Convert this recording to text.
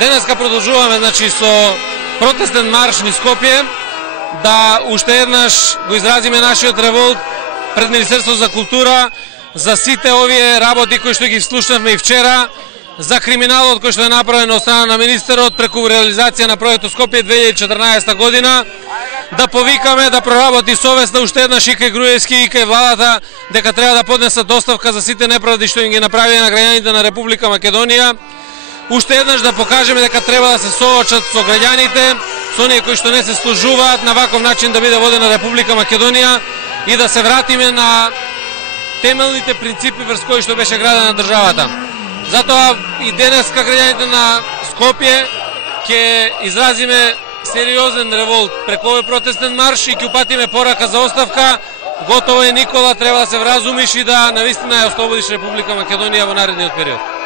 Денеска продолжуваме со протестен марш низ Скопје, да уште еднаш го изразиме нашиот револт пред Министерството за култура за сите овие работи кои што ги слушнавме и вчера, за криминалот кој што е направен од страна на министерот преку реализација на проектот Скопје 2014 година, да повикаме да проработи совеста уште еднаш и кај Груевски и кај владата дека треба да поднесат оставка за сите неправди што им ги направи на граѓаните на Република Македонија. Уште еднаш да покажеме дека треба да се соочат со граѓаните, со оние кои што не се служуваат на ваков начин да биде водена Република Македонија и да се вратиме на темелните принципи врз кои што беше градена државата. Затоа и денеска граѓаните на Скопје ќе изразиме сериозен револт преку овој протестен марш и ќе упатиме порака за оставка. Готово е, Никола, треба да се вразумиш и да навистина ја ослободиш Република Македонија во наредниот период.